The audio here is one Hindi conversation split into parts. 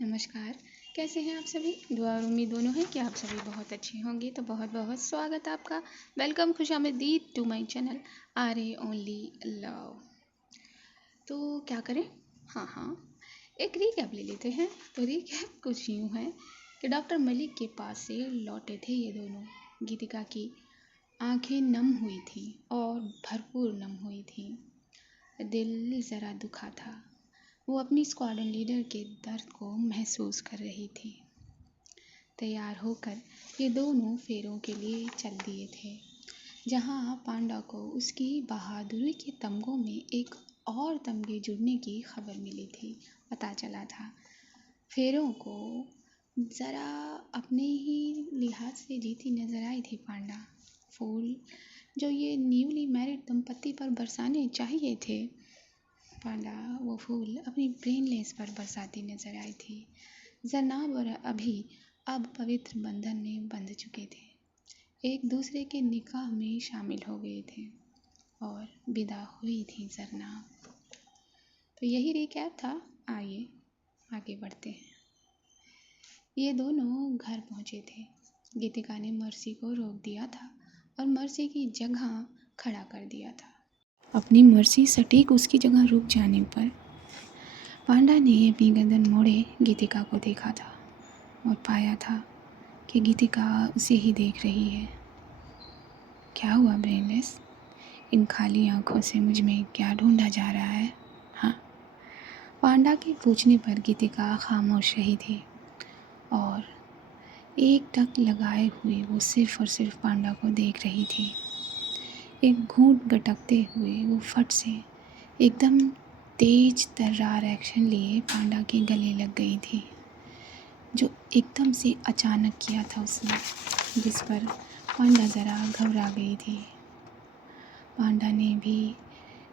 नमस्कार। कैसे हैं आप सभी? दुआ और उम्मीद दोनों है कि आप सभी बहुत अच्छे होंगे। तो बहुत बहुत स्वागत आपका। वेलकम, खुशामदीद to my channel R A only love. तो क्या करें? हाँ, एक रीकैप ले लेते हैं। तो रीकैप कुछ यूँ है कि डॉक्टर मलिक के पास से लौटे थे ये दोनों। गीतिका की आंखें नम हुई थी और भरपूर नम हुई थी। दिल ज़रा दुखा था। वो अपनी स्क्वाड्रन लीडर के दर्द को महसूस कर रही थी। तैयार होकर ये दोनों फेरों के लिए चल दिए थे, जहाँ पांडा को उसकी बहादुरी के तमगों में एक और तमगे जुड़ने की खबर मिली थी। पता चला था फेरों को ज़रा अपने ही लिहाज से जीती नजर आई थी। पांडा फूल जो ये न्यूली मैरिड दंपति पर बरसाने चाहिए थे, पांडा वो फूल अपनी ब्रेनलेस पर बरसाती नजर आई थी। जनाब और अभी अब पवित्र बंधन में बंध चुके थे, एक दूसरे के निकाह में शामिल हो गए थे और विदा हुई थी जरनाब। तो यही रिकैप था। आइए आगे बढ़ते हैं। ये दोनों घर पहुंचे थे। गीतिका ने मर्सी को रोक दिया था और मर्सी की जगह खड़ा कर दिया था। अपनी मर्सी सटीक उसकी जगह रुक जाने पर पांडा ने अपनी गर्दन मोड़े गीतिका को देखा था और पाया था कि गीतिका उसे ही देख रही है। क्या हुआ ब्रेनलेस? इन खाली आंखों से मुझ में क्या ढूंढा जा रहा है? हाँ, पांडा के पूछने पर गीतिका खामोश रही थी और एक टक लगाए हुए वो सिर्फ और सिर्फ पांडा को देख रही थी। एक घूंट गटकते हुए वो फट से एकदम तेज तर्रार एक्शन लिए पांडा के गले लग गई थी, जो एकदम से अचानक किया था उसने, जिस पर पांडा ज़रा घबरा गई थी। पांडा ने भी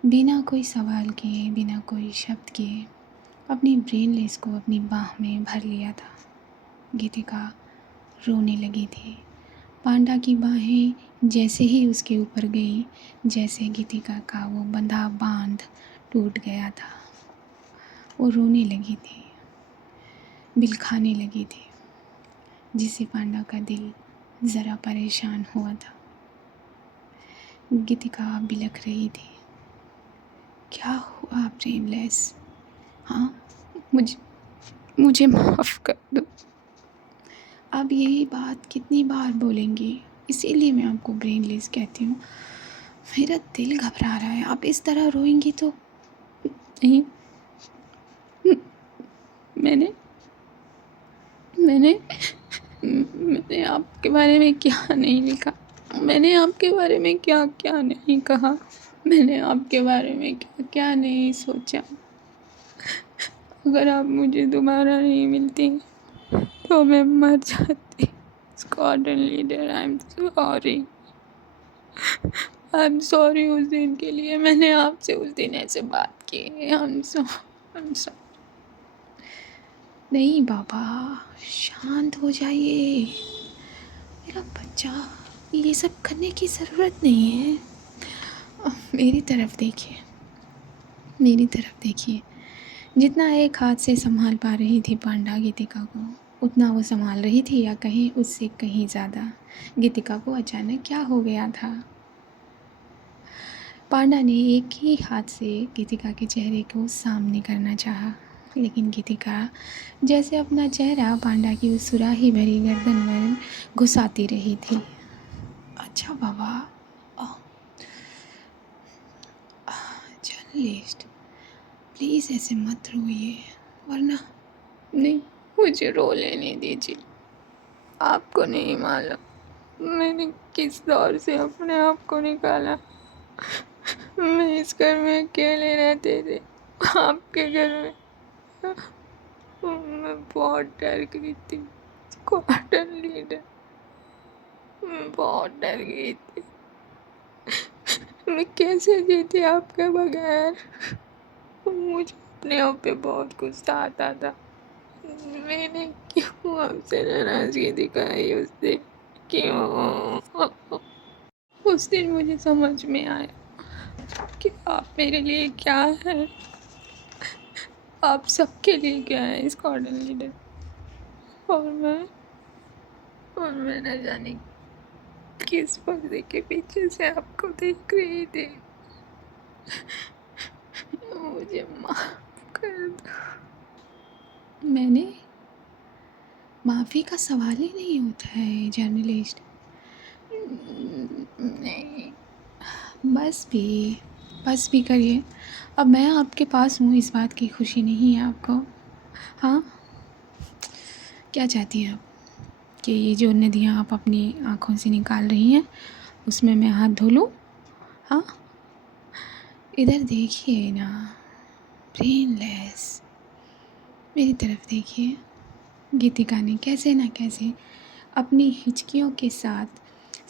बिना कोई सवाल किए, बिना कोई शब्द किए अपनी ब्रेनलेस को अपनी बाह में भर लिया था। गीतिका रोने लगी थी। पांडा की बाहें जैसे ही उसके ऊपर गई, जैसे गीतिका का वो बंधा बांध टूट गया था। वो रोने लगी थी, बिलखाने लगी थी, जिससे पांडा का दिल ज़रा परेशान हुआ था। गीतिका बिलख रही थी। क्या हुआ ब्रेनलेस? हाँ, मुझे माफ़ कर दो। अब यही बात कितनी बार बोलेंगी? इसीलिए मैं आपको ब्रेनलेस कहती हूँ। मेरा दिल घबरा रहा है। आप इस तरह रोएंगी तो नहीं। मैंने मैंने मैंने आपके बारे में क्या नहीं लिखा? मैंने आपके बारे में क्या क्या नहीं कहा? मैंने आपके बारे में क्या क्या नहीं सोचा? अगर आप मुझे दोबारा नहीं मिलती तो मैं मर जाती। Squadron leader, I am sorry उस दिन के लिए मैंने आपसे उस दिन ऐसे बात की। I am sorry. नहीं बाबा, शांत हो जाइए मेरा बच्चा, ये सब करने की ज़रूरत नहीं है। मेरी तरफ देखिए, मेरी तरफ देखिए। जितना एक हाथ से संभाल पा रही थी पांडा गीतिका को, उतना वो संभाल रही थी, या कहीं उससे कहीं ज़्यादा। गीतिका को अचानक क्या हो गया था? पांडा ने एक ही हाथ से गीतिका के चेहरे को सामने करना चाहा, लेकिन गीतिका जैसे अपना चेहरा पांडा की उस सुराही भरी गर्दन पर घुसाती रही थी। अच्छा बाबा, जर्नलिस्ट, प्लीज़ ऐसे मत रोइए, वरना नहीं, मुझे रो लेने दीजिए। आपको नहीं मालूम मैंने किस दौर से अपने आप को निकाला। मैं इस घर में अकेले रहते थे, आपके घर में। मैं बहुत डर गई थी। स्क्वाड्रन लीडर, मैं बहुत डर गई थी। मैं कैसे जीती आपके बगैर? मुझे अपने आप पे बहुत गुस्सा आता था। मैंने क्यों आपसे नाराज़गी दिखाई उस दिन? क्यों? उस दिन मुझे समझ में आया कि आप मेरे लिए क्या है। आप सबके लिए क्या है इस कॉर्डन लीडर, और मैं न जाने किस पर्दे के पीछे से आपको देख रही थी। मुझे माफ कर दो। मैंने माफ़ी का सवाल ही नहीं होता है जर्नलिस्ट। नहीं, बस भी करिए। अब मैं आपके पास हूँ, इस बात की खुशी नहीं है आपको? हाँ, क्या चाहती हैं आप कि ये जो नदियाँ आप अपनी आँखों से निकाल रही हैं उसमें मैं हाथ धो लूँ? हाँ, इधर देखिए ना, ब्रेनलेस, मेरी तरफ देखिए। गीतिका ने कैसे ना कैसे अपनी हिचकियों के साथ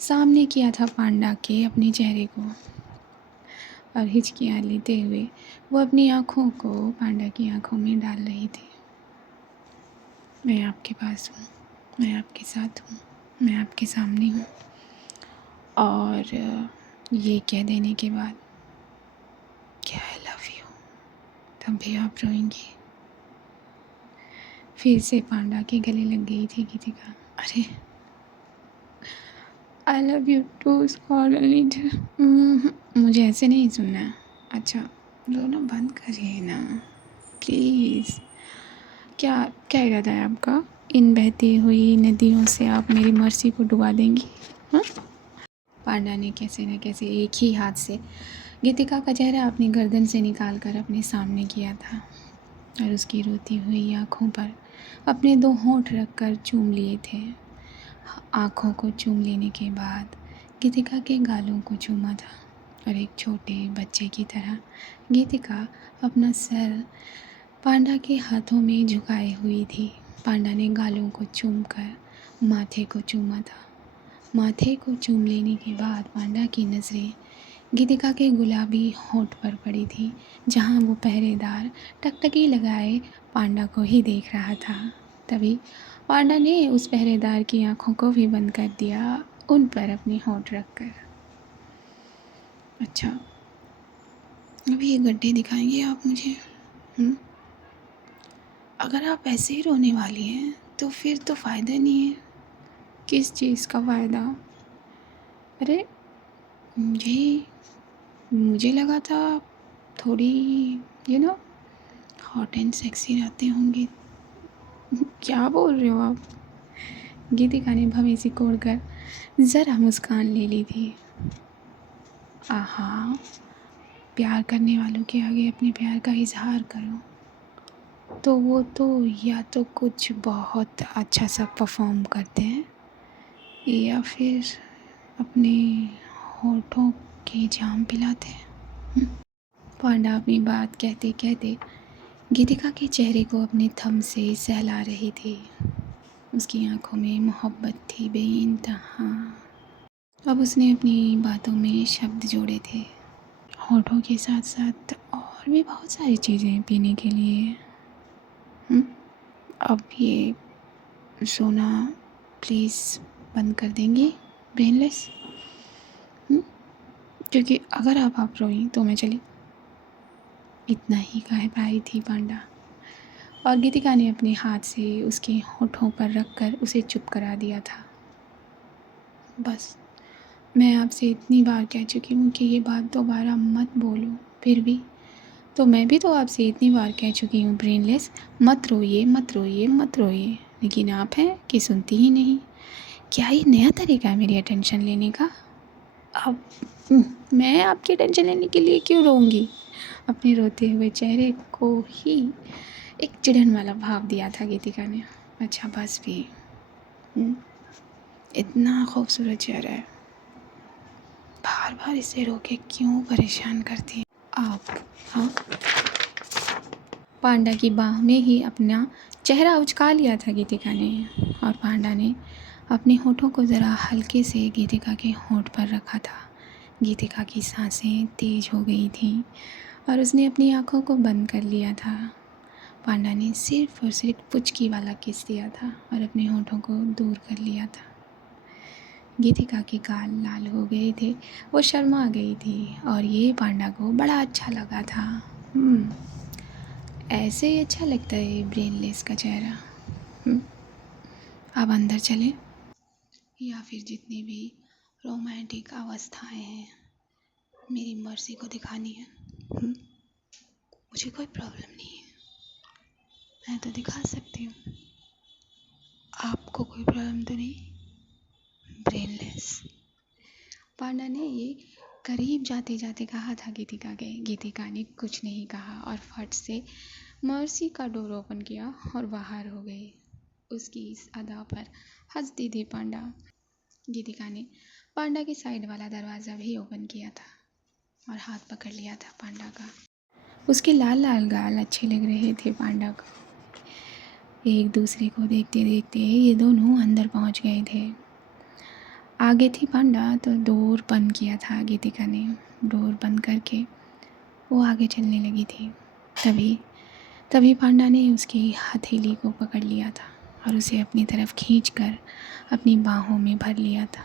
सामने किया था पांडा के अपने चेहरे को, और हिचकियाँ लेते हुए वो अपनी आँखों को पांडा की आँखों में डाल रही थी। मैं आपके पास हूँ, मैं आपके साथ हूँ, मैं आपके सामने हूँ। और ये कह देने के बाद कि आई लव यू, तब भी आप रोएंगी। फिर से पांडा के गले लग गई थी गीतिका। अरे I love you too scholar leader. मुझे ऐसे नहीं सुनना है। अच्छा, रोना बंद करिए ना प्लीज़। क्या क्या इरादा है आपका? इन बहती हुई नदियों से आप मेरी मर्सी को डुबा देंगी? हाँ? पांडा ने कैसे न कैसे एक ही हाथ से गीतिका का चेहरा अपनी गर्दन से निकाल कर अपने सामने किया था, और उसकी रोती हुई आँखों पर अपने 2 होंठ रख कर चूम लिए थे। आँखों को चूम लेने के बाद गीतिका के गालों को चूमा था, और एक छोटे बच्चे की तरह गीतिका अपना सर पांडा के हाथों में झुकाए हुई थी। पांडा ने गालों को चूमकर माथे को चूमा था। माथे को चूम लेने के बाद पांडा की नज़रें गीतिका के गुलाबी होंठ पर पड़ी थी, जहाँ वो पहरेदार टकटकी लगाए पांडा को ही देख रहा था। तभी पांडा ने उस पहरेदार की आंखों को भी बंद कर दिया, उन पर अपनी होंठ रखकर। अच्छा, अभी ये गड्ढे दिखाएंगे आप मुझे? अगर आप ऐसे ही रोने वाली हैं तो फिर तो फ़ायदा नहीं है। किस चीज़ का फ़ायदा? अरे मुझे लगा था थोड़ी हॉट एंड सेक्सी रहते होंगे। क्या बोल रहे हो आप? गीतिका ने भवें सिकोड़ कर ज़रा मुस्कान ले ली थी। आहा, प्यार करने वालों के आगे अपने प्यार का इजहार करो तो वो तो या तो कुछ बहुत अच्छा सा परफॉर्म करते हैं, या फिर अपने होठों के जाम पिलाते हैं। पांडा अपनी बात कहते कहते गीतिका के चेहरे को अपने थंब से सहला रही थी। उसकी आंखों में मोहब्बत थी बेइंतहा। अब उसने अपनी बातों में शब्द जोड़े थे। होठों के साथ साथ और भी बहुत सारी चीज़ें पीने के लिए। अब ये सोना प्लीज़ बंद कर देंगी ब्रेनलेस? क्योंकि अगर आप रोई तो मैं चली। इतना ही कह पाई थी पांडा, और गीतिका ने अपने हाथ से उसके होठों पर रखकर उसे चुप करा दिया था। बस, मैं आपसे इतनी बार कह चुकी हूँ कि ये बात दोबारा मत बोलो, फिर भी तो मैं भी तो आपसे इतनी बार कह चुकी हूँ ब्रेनलेस, मत रोइए मत रोइए मत रोइए, लेकिन आप हैं कि सुनती ही नहीं। क्या ये नया तरीका है मेरी अटेंशन लेने का? अब मैं आपकी अटेंशन लेने के लिए क्यों रोऊंगी? अपने रोते हुए चेहरे को ही एक चिढ़न वाला भाव दिया था गीतिका ने। अच्छा, बस भी। इतना खूबसूरत चेहरा है, बार बार इसे रोके क्यों परेशान करती हैं आप? हाँ, पांडा की बाह में ही अपना चेहरा उचका लिया था गीतिका ने, और पांडा ने अपने होठों को ज़रा हल्के से गीतिका के होठ पर रखा था। गीतिका की सांसें तेज हो गई थीं और उसने अपनी आँखों को बंद कर लिया था। पांडा ने सिर्फ और सिर्फ पुचकी वाला किस दिया था और अपने होठों को दूर कर लिया था। गीतिका के गाल लाल हो गए थे, वो शर्मा गई थी, और ये पांडा को बड़ा अच्छा लगा था। ऐसे ही अच्छा लगता है ब्रेनलेस का चेहरा। अब अंदर चलें, या फिर जितनी भी रोमांटिक अवस्थाएं हैं मेरी मर्जी को दिखानी है। मुझे कोई प्रॉब्लम नहीं है, मैं तो दिखा सकती हूँ। आपको कोई प्रॉब्लम तो नहीं? ब्रेनलेस। पांडा ने ये करीब जाते जाते कहा था गीतिका के। गीतिका ने कुछ नहीं कहा और फट से मर्सी का डोर ओपन किया और बाहर हो गई। उसकी इस अदा पर हंसती थी पांडा। गीतिका ने पांडा की साइड वाला दरवाज़ा भी ओपन किया था और हाथ पकड़ लिया था पांडा का। उसके लाल लाल गाल अच्छे लग रहे थे पांडा को। एक दूसरे को देखते देखते ये दोनों अंदर पहुंच गए थे। आगे थी पांडा तो डोर बंद किया था गीतिका ने। डोर बंद करके वो आगे चलने लगी थी। तभी पांडा ने उसकी हथेली को पकड़ लिया था और उसे अपनी तरफ खींचकर अपनी बाहों में भर लिया था।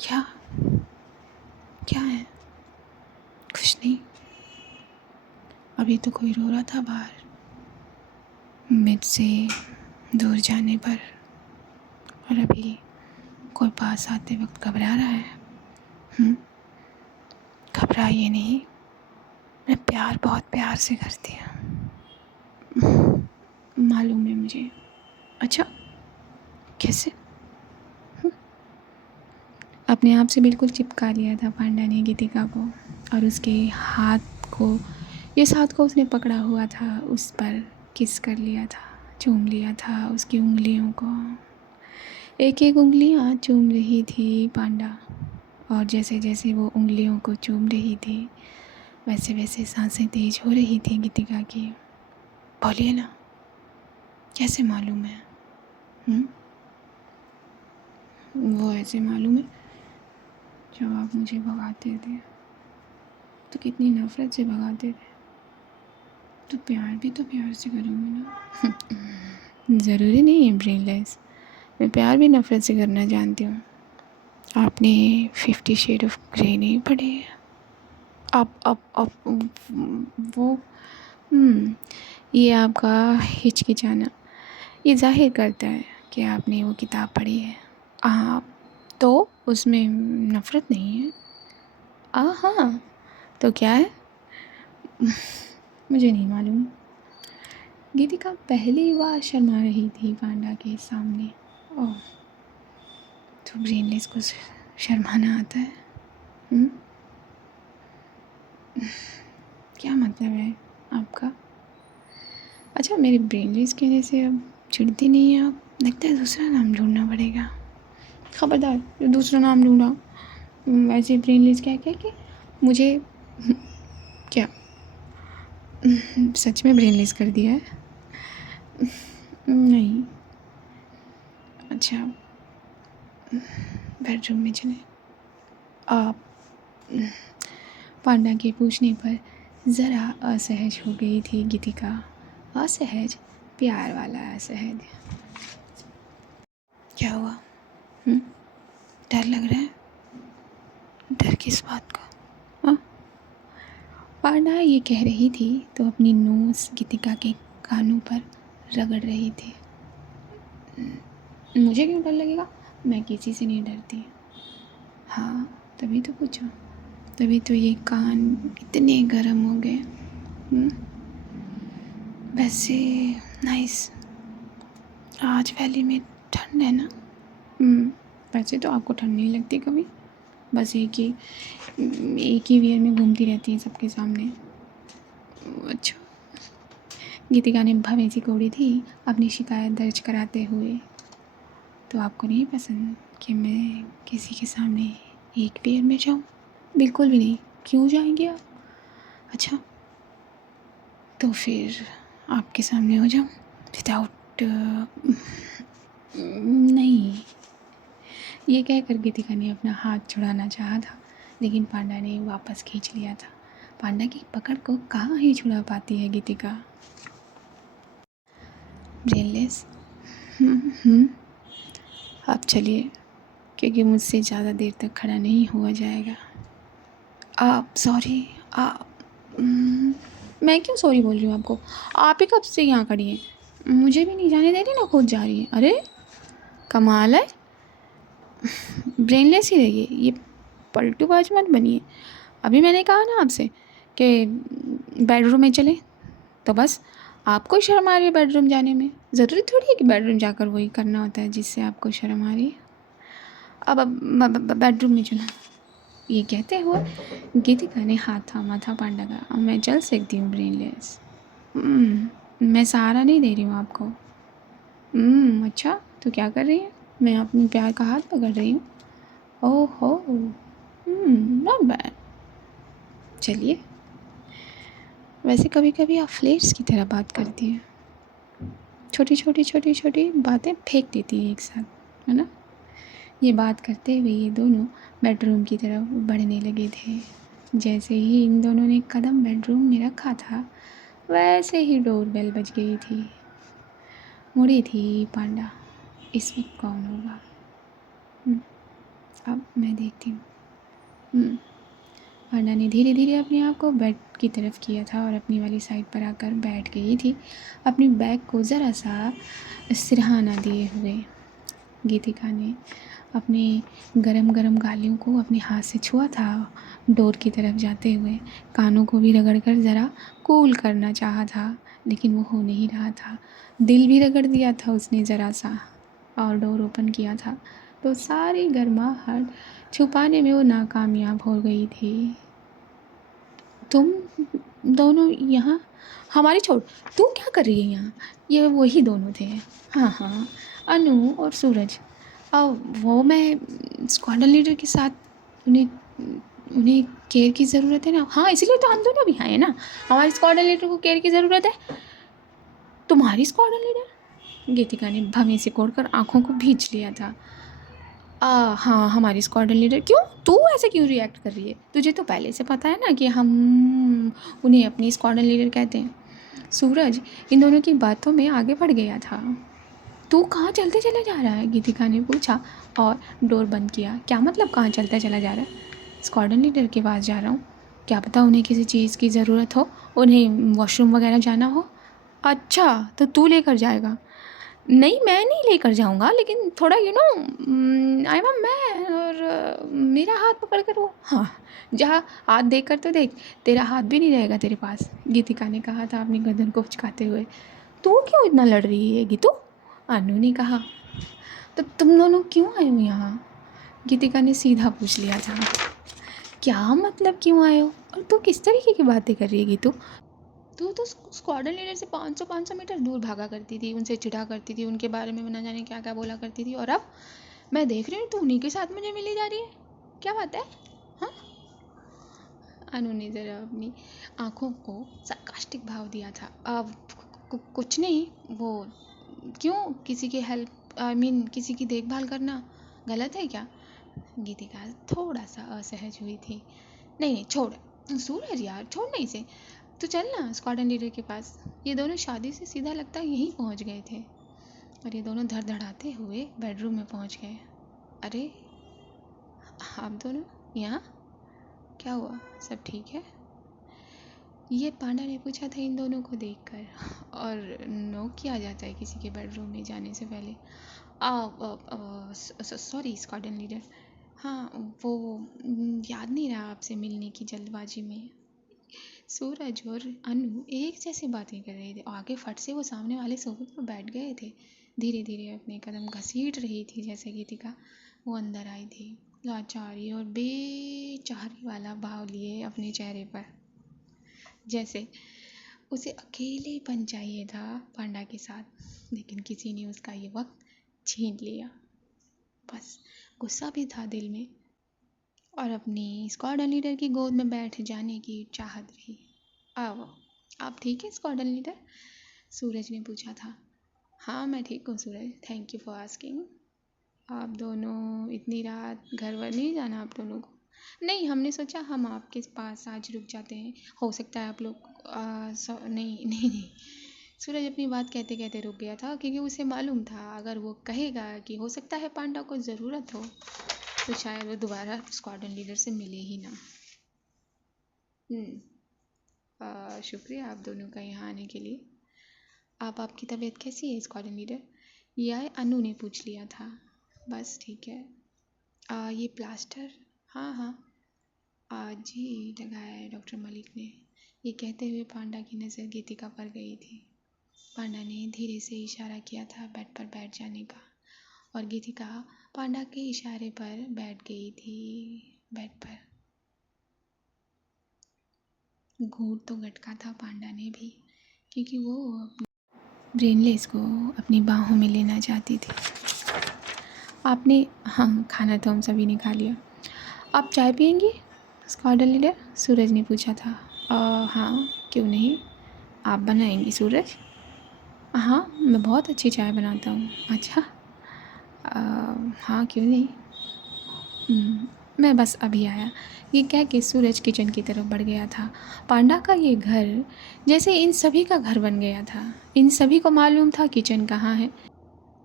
क्या क्या है? कुछ नहीं। अभी तो कोई रो रहा था बाहर मुझसे दूर जाने पर, और अभी कोई पास आते वक्त घबरा रहा है। घबराइए नहीं, मैं प्यार बहुत प्यार से करती हूँ, मालूम है मुझे। अच्छा, कैसे? अपने आप से बिल्कुल चिपका लिया था पांडा ने गीतिका को और उसके हाथ को उसने पकड़ा हुआ था, उस पर किस कर लिया था, चूम लिया था उसकी उंगलियों को। एक एक उंगलियां चूम रही थी पांडा, और जैसे जैसे वो उंगलियों को चूम रही थी वैसे वैसे सांसें तेज हो रही थी गीतिका की। बोलिए ना, कैसे मालूम है? वो ऐसे मालूम है जब आप मुझे भगाते थे तो कितनी नफ़रत से भगाते थे, तो प्यार भी तो प्यार से करूँगी ना। ज़रूरी नहीं है ब्रेनलेस, मैं प्यार भी नफ़रत से करना जानती हूँ। आपने 50 शेड ऑफ ग्रे नहीं पढ़ी है? अब वो ये आपका हिचकिचाना ये जाहिर करता है कि आपने वो किताब पढ़ी है। हाँ, तो उसमें नफ़रत नहीं है। हाँ, तो क्या है? मुझे नहीं मालूम। गीतिका पहली बार शर्मा रही थी पांडा के सामने। ओह, तो ब्रेनलेस को शर्माना आता है? क्या मतलब है आपका? अच्छा, मेरे ब्रेनलेस कहने से अब चिढ़ती नहीं है आप? लगता है दूसरा नाम ढूंढना पड़ेगा। खबरदार, जो दूसरा नाम ढूंढा वैसे ब्रेनलेस क्या क्या कि मुझे क्या सच में ब्रेनलेस कर दिया है? नहीं। अच्छा, बेडरूम में चले। आप पांडा के पूछने पर ज़रा असहज हो गई थी गीतिका। असहज, प्यार वाला असहज। क्या हुआ? डर लग रहा है? डर किस बात का? हाँ, पांडा ये कह रही थी तो अपनी नोज़ गीतिका के कानों पर रगड़ रही थी। मुझे क्यों डर लगेगा? मैं किसी से नहीं डरती। हाँ, तभी तो पूछा। तभी तो ये कान इतने गर्म हो गए। वैसे नाइस, आज वैली में ठंड है ना? वैसे तो आपको ठंड नहीं लगती कभी, बस एक ही वियर में घूमती रहती है सबके सामने। अच्छा, गीतिका ने भवें कोड़ी थी अपनी शिकायत दर्ज कराते हुए। तो आपको नहीं पसंद कि मैं किसी के सामने एक वियर में जाऊँ? बिल्कुल भी नहीं। क्यों जाएंगे आप? अच्छा, तो फिर आपके सामने हो जाऊँ विदाउट नहीं। ये कहकर गीतिका ने अपना हाथ छुड़ाना चाहा था, लेकिन पांडा ने वापस खींच लिया था। पांडा की पकड़ को कहाँ ही छुड़ा पाती है गीतिका। ब्रेनलेस, आप चलिए, क्योंकि मुझसे ज़्यादा देर तक खड़ा नहीं हुआ जाएगा। आप सॉरी, आप मैं क्यों सॉरी बोल रही हूँ आपको? आप ही कब से यहाँ खड़ी हैं? मुझे भी नहीं जाने दे रही ना, खुद जा रही हैं। अरे कमाल है, ब्रेनलेस ही रहिए, ये पलटूबाज मत बनिए। अभी मैंने कहा ना आपसे कि बेडरूम में चले, तो बस आपको ही शर्म आ रही है बेडरूम जाने में। ज़रूरी थोड़ी है कि बेडरूम जाकर वही करना होता है जिससे आपको शर्म आ रही है। अब बेडरूम में चलो, ये कहते हुए गीतिका ने हाथ थामा था पांडा का। अब मैं चल सकती हूँ ब्रेनलेस। मैं सहारा नहीं दे रही हूँ आपको। अच्छा, तो क्या कर रही हैं? मैं अपने प्यार का हाथ पकड़ रही हूँ। ओहो, नॉट बैड। चलिए, वैसे कभी कभी आप फ्लेट्स की तरह बात करती हैं, छोटी छोटी बातें फेंक देती हैं एक साथ, है ना? ये बात करते हुए ये दोनों बेडरूम की तरफ बढ़ने लगे थे। जैसे ही इन दोनों ने कदम बेडरूम में रखा था, वैसे ही डोरबेल बज गई थी। मुड़ी थी पांडा, इस वक्त कौन होगा? अब मैं देखती हूँ। पांडा ने धीरे धीरे अपने आप को बेड की तरफ किया था और अपनी वाली साइड पर आकर बैठ गई थी, अपनी बैग को ज़रा सा सिरहाना दिए हुए। गीतिका ने अपने गरम गरम गालियों को अपने हाथ से छुआ था। डोर की तरफ जाते हुए कानों को भी रगड़कर ज़रा कूल करना चाहा था, लेकिन वो हो नहीं रहा था। दिल भी रगड़ दिया था उसने ज़रा सा, और डोर ओपन किया था तो सारी गर्माहट छुपाने में वो नाकामयाब हो गई थी। तुम दोनों यहाँ? हमारी छोड़, तू क्या कर रही है यहाँ? ये वही दोनों थे। हाँ हाँ, अनु और सूरज। अब वो मैं स्क्वाड्रन लीडर के साथ उन्हें उन्हें केयर की ज़रूरत है ना। हाँ, इसीलिए तो हम दोनों भी आए हैं ना। हमारी स्क्वाड्रन लीडर को केयर की ज़रूरत है। तुम्हारी स्क्वाड्रन लीडर? गीतिका ने भवें से कोड़कर आंखों को भींच लिया था। हाँ, हमारी स्क्वाड्रन लीडर। क्यों, तू ऐसे क्यों रिएक्ट कर रही है? तुझे तो पहले से पता है ना कि हम उन्हें अपनी स्क्वाड्रन लीडर कहते हैं। सूरज इन दोनों की बातों में आगे बढ़ गया था। तू कहाँ चलते चले जा रहा है? गीतिका ने पूछा और डोर बंद किया। क्या मतलब कहाँ चलता चला जा रहा है? स्क्वाड्रन लीडर के पास जा रहा हूँ। क्या पता उन्हें किसी चीज़ की ज़रूरत हो, उन्हें वॉशरूम वगैरह जाना हो। अच्छा, तो तू लेकर जाएगा? नहीं, मैं नहीं लेकर जाऊँगा, लेकिन थोड़ा आई एम अ मैन, और मेरा हाथ पकड़ कर वो, हाँ, जहाँ हाथ देख कर तो देख, तेरा हाथ भी नहीं रहेगा तेरे पास, गीतिका ने कहा था अपनी गर्दन को उचकाते हुए। तू क्यों इतना लड़ रही है गीतू? अनु ने कहा। तो तुम दोनों क्यों आए हो यहाँ? गीतिका ने सीधा पूछ लिया था। क्या मतलब क्यों आए हो? और तू किस तरीके की बातें कर रही है गीतू? तू तो स्क्वाड्रन लीडर से 500 मीटर दूर भागा करती थी, उनसे चिढ़ा करती थी, उनके बारे में ना जाने क्या क्या बोला करती थी, और अब मैं देख रही हूँ तू उन्हीं के साथ मुझे मिली जा रही है। क्या बात है? हाँ, अनु ने ज़रा अपनी आँखों को sarcastic भाव दिया था। अब कुछ नहीं, वो क्यों, किसी की हेल्प, आई मीन किसी की देखभाल करना गलत है क्या? गीतिका थोड़ा सा असहज हुई थी। नहीं नहीं, छोड़ सूरज यार, छोड़ ना इसे। तो चल ना स्क्वाड्रन लीडर के पास। ये दोनों शादी से सीधा लगता है यहीं पहुंच गए थे, और ये दोनों धड़धड़ाते हुए बेडरूम में पहुंच गए। अरे आप दोनों यहाँ? क्या हुआ, सब ठीक है? ये पांडा ने पूछा था इन दोनों को देखकर। और नो किया जाता है किसी के बेडरूम में जाने से पहले। Sorry squadron leader. हाँ, वो याद नहीं रहा आपसे मिलने की जल्दबाजी में। सूरज और अनु एक जैसे बातें कर रहे थे, आगे फट से वो सामने वाले सोफे पर बैठ गए थे। धीरे धीरे अपने कदम घसीट रही थी जैसे गीतिका वो अंदर आई थी, लाचारी और बेचारी वाला भाव लिए अपने चेहरे पर, जैसे उसे अकेलेपन चाहिए था पांडा के साथ, लेकिन किसी ने उसका ये वक्त छीन लिया। बस गुस्सा भी था दिल में, और अपनी स्क्वाड्रन लीडर की गोद में बैठ जाने की चाहत भी। आओ, आप ठीक है स्क्वाड्रन लीडर? सूरज ने पूछा था। हाँ, मैं ठीक हूँ सूरज, थैंक यू फॉर आस्किंग। आप दोनों इतनी रात घर वर नहीं जाना आप दोनों को? नहीं, हमने सोचा हम आपके पास आज रुक जाते हैं, हो सकता है आप लोग नहीं नहीं नहीं। सूरज अपनी बात कहते कहते रुक गया था, क्योंकि उसे मालूम था अगर वो कहेगा कि हो सकता है पांडा को ज़रूरत हो, तो शायद वो दोबारा स्क्वाड्रन लीडर से मिले ही ना। शुक्रिया आप दोनों का यहाँ आने के लिए। आपकी तबीयत कैसी है स्क्वाड्रन लीडर? यह अनु ने पूछ लिया था। बस ठीक है। ये प्लास्टर? हाँ हाँ आज ही लगाया है डॉक्टर मलिक ने। ये कहते हुए पांडा की नज़र गीतिका पर गई थी। पांडा ने धीरे से इशारा किया था बेड पर बैठ जाने का और गीतिका पांडा के इशारे पर बैठ गई थी बेड पर। घूंट तो गटका था पांडा ने भी, क्योंकि वो ब्रेनलेस को अपनी बाहों में लेना चाहती थी। आपने? हाँ खाना तो हम सभी ने खा लिया। आप चाय पियेंगी स्क्वाड्रन लीडर? सूरज ने पूछा था। हाँ क्यों नहीं, आप बनाएंगी सूरज? हाँ मैं बहुत अच्छी चाय बनाता हूँ। अच्छा हाँ क्यों नहीं। मैं बस अभी आया, ये कह के सूरज किचन की तरफ बढ़ गया था। पांडा का ये घर जैसे इन सभी का घर बन गया था। इन सभी को मालूम था किचन कहाँ है,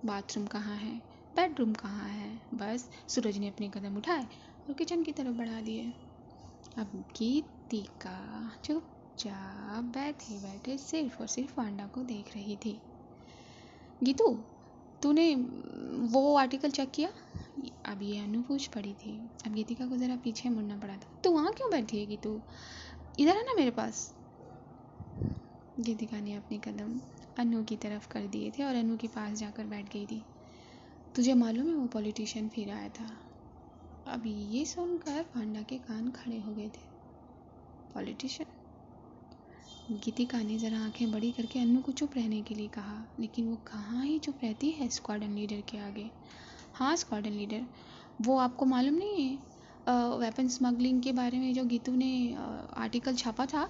बाथरूम कहाँ है, बेडरूम कहाँ है। बस सूरज ने अपने कदम उठाए और किचन की तरफ बढ़ा दिए। अब गीतिका चुपचाप बैठे बैठे सिर्फ और सिर्फ पांडा को देख रही थी। गीतू तूने वो आर्टिकल चेक किया? अब ये अनु पूछ पड़ी थी। अब गीतिका को ज़रा पीछे मुड़ना पड़ा था। तू वहाँ क्यों बैठी है गीतू, इधर आना मेरे पास। गीतिका ने अपने कदम अनु की तरफ कर दिए थे और अनु के पास जाकर बैठ गई थी। तुझे मालूम है वो पॉलिटिशियन फिर आया था? अब ये सुनकर पांडा के कान खड़े हो गए थे। पॉलिटिशियन? गीतिका ने ज़रा आंखें बड़ी करके अनु को चुप रहने के लिए कहा, लेकिन वो कहाँ ही चुप रहती है स्क्वाड्रन लीडर के आगे। हाँ स्क्वाड्रन लीडर, वो आपको मालूम नहीं है वेपन स्मगलिंग के बारे में जो गीतू ने आर्टिकल छापा था,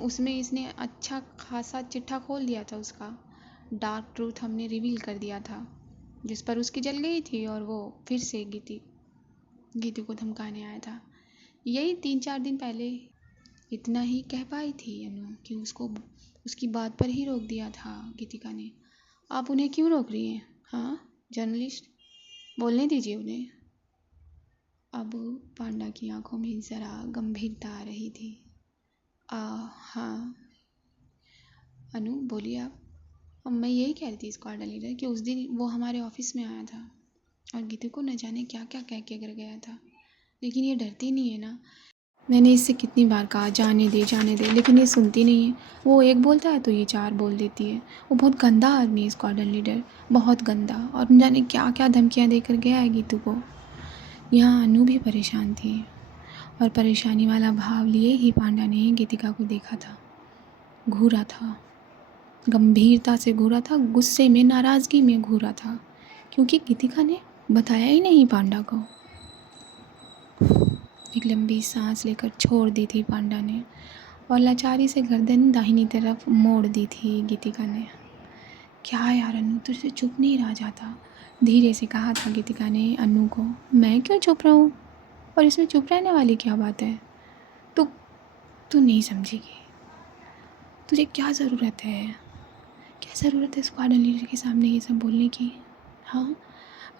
उसमें इसने अच्छा खासा चिट्ठा खोल दिया था। उसका डार्क ट्रूथ हमने रिवील कर दिया था, जिस पर उसकी जल गई थी और वो फिर से गीतू को धमकाने आया था। यही 3-4 दिन पहले इतना ही कह पाई थी अनु कि उसको उसकी बात पर ही रोक दिया था गीतिका ने। आप उन्हें क्यों रोक रही हैं? हाँ जर्नलिस्ट, बोलने दीजिए उन्हें। अब पांडा की आंखों में ज़रा गंभीरता आ रही थी। हाँ अनु बोलिए आप। अब मैं यही कह रही थी स्क्वाड्रन लीडर कि उस दिन वो हमारे ऑफिस में आया था और गीतू को न जाने क्या क्या कह के कर गया था, लेकिन ये डरती नहीं है ना। मैंने इससे कितनी बार कहा जाने दे, लेकिन ये सुनती नहीं है। वो एक बोलता है तो ये 4 बोल देती है। वो बहुत गंदा आदमी है स्क्वाड्रन लीडर, बहुत गंदा, और न जाने क्या क्या धमकियाँ देकर गया है गीतू को। यहाँ अनु भी परेशान थी और परेशानी वाला भाव लिए ही पांडा ने गीतिका को देखा था। घूरा था, गंभीरता से घूरा था, गुस्से में, नाराज़गी में घूरा था, क्योंकि गीतिका ने बताया ही नहीं पांडा को। एक लंबी सांस लेकर छोड़ दी थी पांडा ने और लाचारी से गर्दन दाहिनी तरफ मोड़ दी थी गीतिका ने। क्या यार अनु, तुझसे चुप नहीं रहा जाता, धीरे से कहा था गीतिका ने अनु को। मैं क्यों चुप रहूं, और इसमें चुप रहने वाली क्या बात है? तू तू नहीं समझेगी। तुझे क्या ज़रूरत है, क्या ज़रूरत है स्क्वाड्रन लीडर के सामने ये सब बोलने की? हाँ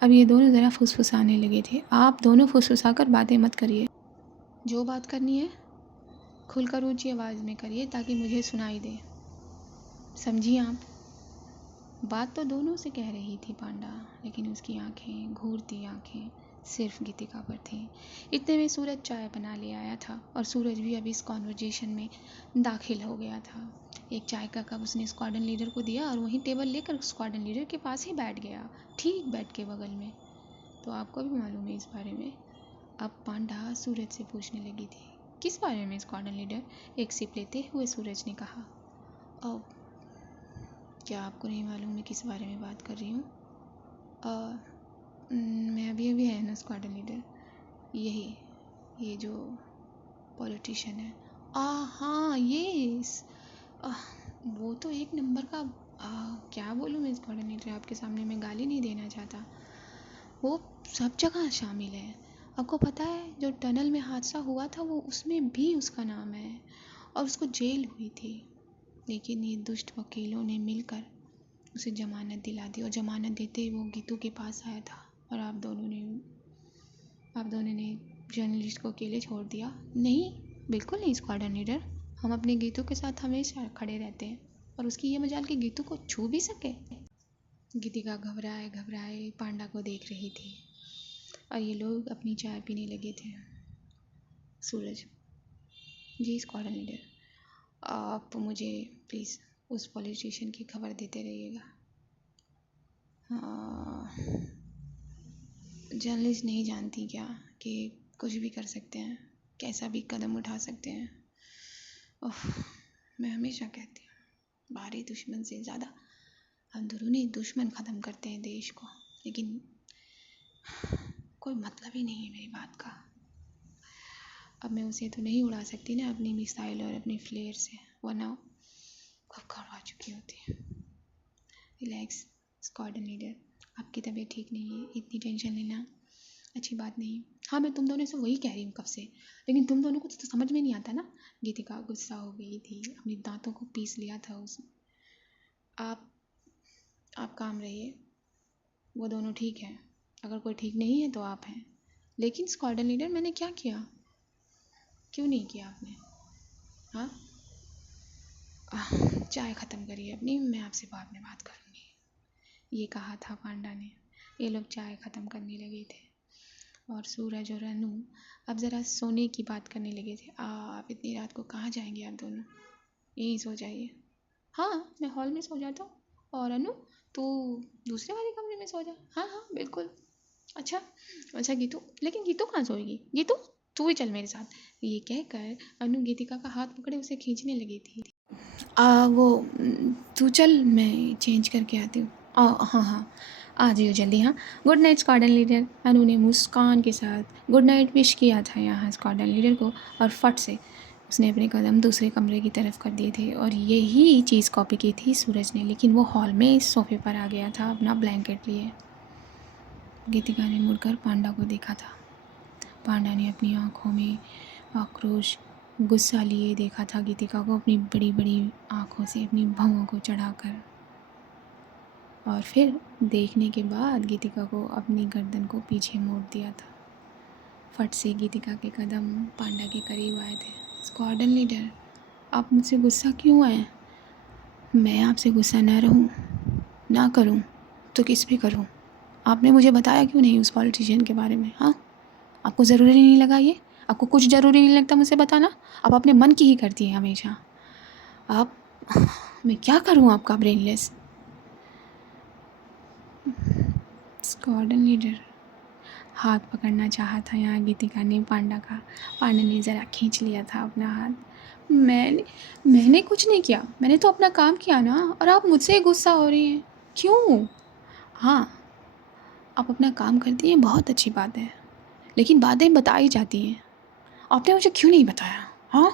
अब ये दोनों ज़रा फुसफुसाने लगे थे। आप दोनों फुसफुसाकर बातें मत करिए। जो बात करनी है खुलकर ऊंची आवाज़ में करिए ताकि मुझे सुनाई दे, समझिए आप। बात तो दोनों से कह रही थी पांडा, लेकिन उसकी आंखें, घूरती आंखें सिर्फ गीतिका पर थी। इतने में सूरज चाय बना ले आया था और सूरज भी अभी इस कॉन्वर्जेशन में दाखिल हो गया था। एक चाय का कप उसने स्क्वाड्रन लीडर को दिया और वहीं टेबल लेकर स्क्वाड्रन लीडर के पास ही बैठ गया, ठीक बेड के बगल में। तो आपको भी मालूम है इस बारे में? अब पांडा सूरज से पूछने लगी थी। किस बारे में स्क्वाड्रन लीडर? एक सिप लेते हुए सूरज ने कहा। अब क्या आपको नहीं मालूम मैं किस बारे में बात कर रही हूँ? मैं अभी है ना स्क्वाड्रन लीडर, ये जो पॉलिटिशियन है। हाँ वो तो एक नंबर का क्या बोलूँ मैं स्क्वाड्रन लीडर, आपके सामने मैं गाली नहीं देना चाहता। वो सब जगह शामिल है। आपको पता है जो टनल में हादसा हुआ था वो उसमें भी उसका नाम है और उसको जेल हुई थी, लेकिन ये दुष्ट वकीलों ने मिलकर उसे ज़मानत दिला दी और ज़मानत देते ही वो गीतू के पास आया था और आप दोनों ने जर्नलिस्ट को अकेले छोड़ दिया। नहीं बिल्कुल नहीं स्क्वाड्रन लीडर। हम अपने गीतों के साथ हमेशा खड़े रहते हैं और उसकी ये मजाल कि गीतों को छू भी सके। गीतिका घबराए घबराए पांडा को देख रही थी और ये लोग अपनी चाय पीने लगे थे। सूरज जी, स्क्वाड लीडर, आप मुझे प्लीज़ उस पुलिस स्टेशन की खबर देते रहिएगा। जर्नलिस्ट नहीं जानती क्या कि कुछ भी कर सकते हैं, कैसा भी कदम उठा सकते हैं। मैं हमेशा कहती हूँ बाहरी दुश्मन से ज़्यादा अंदरूनी दुश्मन ख़त्म करते हैं देश को, लेकिन कोई मतलब ही नहीं है मेरी बात का। अब मैं उसे तो नहीं उड़ा सकती ना अपनी मिसाइल और अपनी फ्लेयर से, वरना कब करवा चुकी होती। रिलैक्स स्क्वाड लीडर, आपकी तबीयत ठीक नहीं है, इतनी टेंशन लेना अच्छी बात नहीं। हाँ, मैं तुम दोनों से वही कह रही हूँ कब से, लेकिन तुम दोनों को तो समझ में नहीं आता ना। गीतिका गुस्सा हो गई थी, अपने दांतों को पीस लिया था उसने। आप काम रहिए, वो दोनों ठीक हैं। अगर कोई ठीक नहीं है तो आप हैं। लेकिन स्क्वाड्रन लीडर, मैंने क्या किया? क्यों नहीं किया आपने? हाँ, चाय ख़त्म करिए अपनी, मैं आपसे बाद में बात करूँगी, ये कहा था पांडा ने। ये लोग चाय ख़त्म करने लगे थे और सूरज और अनु अब ज़रा सोने की बात करने लगे थे। आप इतनी रात को कहाँ जाएंगे? आप दोनों यहीं सो जाइए। हाँ, मैं हॉल में सो जाता हूँ और अनु तू दूसरे वाले कमरे में सो जा। हाँ हाँ बिल्कुल। अच्छा गीतू, लेकिन गीतू कहाँ सोएगी? गीतू तू भी चल मेरे साथ। ये कहकर अनु गीतिका का हाथ पकड़े उसे खींचने लगी थी। वो तू चल, मैं चेंज करके आती हूँ। हाँ हाँ, आ जाइए जल्दी। हाँ, गुड नाइट स्क्वाड्रन लीडर। अनु ने मुस्कान के साथ गुड नाइट विश किया था यहाँ स्क्वाड्रन लीडर को और फट से उसने अपने कदम दूसरे कमरे की तरफ कर दिए थे। और यही चीज़ कॉपी की थी सूरज ने, लेकिन वो हॉल में सोफे पर आ गया था अपना ब्लैंकेट लिए। गीतिका ने मुड़कर पांडा को देखा था। पांडा ने अपनी आँखों में आक्रोश गुस्सा लिए देखा था गीतिका को अपनी बड़ी बड़ी आँखों से अपनी भौहों को चढ़ाकर, और फिर देखने के बाद गीतिका को अपनी गर्दन को पीछे मोड़ दिया था। फट से गीतिका के कदम पांडा के करीब आए थे। स्क्वाड्रन लीडर, आप मुझसे गुस्सा क्यों आए? मैं आपसे गुस्सा ना रहूं, ना करूं तो किस पे करूं? आपने मुझे बताया क्यों नहीं उस पॉलिटिशियन के बारे में? हाँ, आपको ज़रूरी नहीं लगा? ये आपको कुछ ज़रूरी नहीं लगता मुझे बताना? आप अपने मन की ही करती हैं हमेशा। आप मैं क्या करूं आपका ब्रेनलेस? स्क्वाड्रन लीडर हाथ पकड़ना चाहा था यहाँ गीतिका ने पांडा का। पांडा ने ज़रा खींच लिया था अपना हाथ। मैंने कुछ नहीं किया, मैंने तो अपना काम किया ना, और आप मुझसे गुस्सा हो रही हैं क्यों? हाँ, आप अपना काम करती हैं, बहुत अच्छी बात है, लेकिन बातें बताई जाती हैं, आपने मुझे क्यों नहीं बताया? हाँ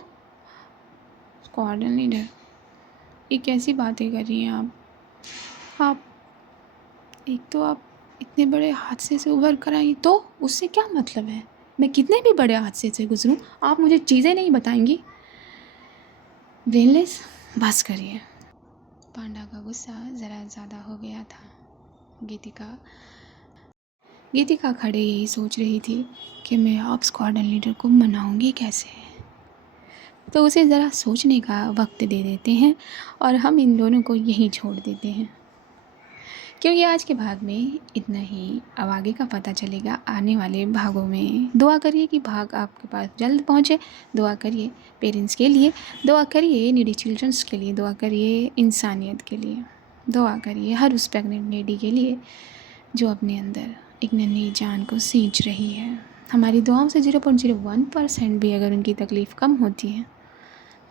स्क्वाड्रन लीडर, ये कैसी बातें कर रही हैं आप एक तो आप इतने बड़े हादसे से उभर कर आई, तो उससे क्या मतलब है? मैं कितने भी बड़े हादसे से गुजरूं, आप मुझे चीज़ें नहीं बताएंगी? ब्रेनलेस, बस करिए। पांडा का गुस्सा ज़रा ज़्यादा हो गया था। गीतिका खड़े यही सोच रही थी कि मैं आप स्क्वाड्रन लीडर को मनाऊंगी कैसे। तो उसे ज़रा सोचने का वक्त दे देते हैं और हम इन दोनों को यहीं छोड़ देते हैं, क्योंकि आज के भाग में इतना ही। अब आगे का पता चलेगा आने वाले भागों में। दुआ करिए कि भाग आपके पास जल्द पहुंचे। दुआ करिए पेरेंट्स के लिए, दुआ करिए नीडी चिल्ड्रंस के लिए, दुआ करिए इंसानियत के लिए, दुआ करिए हर उस प्रेग्नेंट लेडी के लिए जो अपने अंदर एक नन्ही जान को सींच रही है। हमारी दुआओं से 0.01% भी अगर उनकी तकलीफ़ कम होती है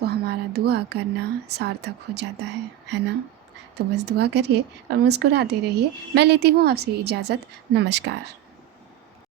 तो हमारा दुआ करना सार्थक हो जाता है ना? तो बस दुआ करिए और मुस्कुराते रहिए। मैं लेती हूँ आपसे इजाज़त। नमस्कार।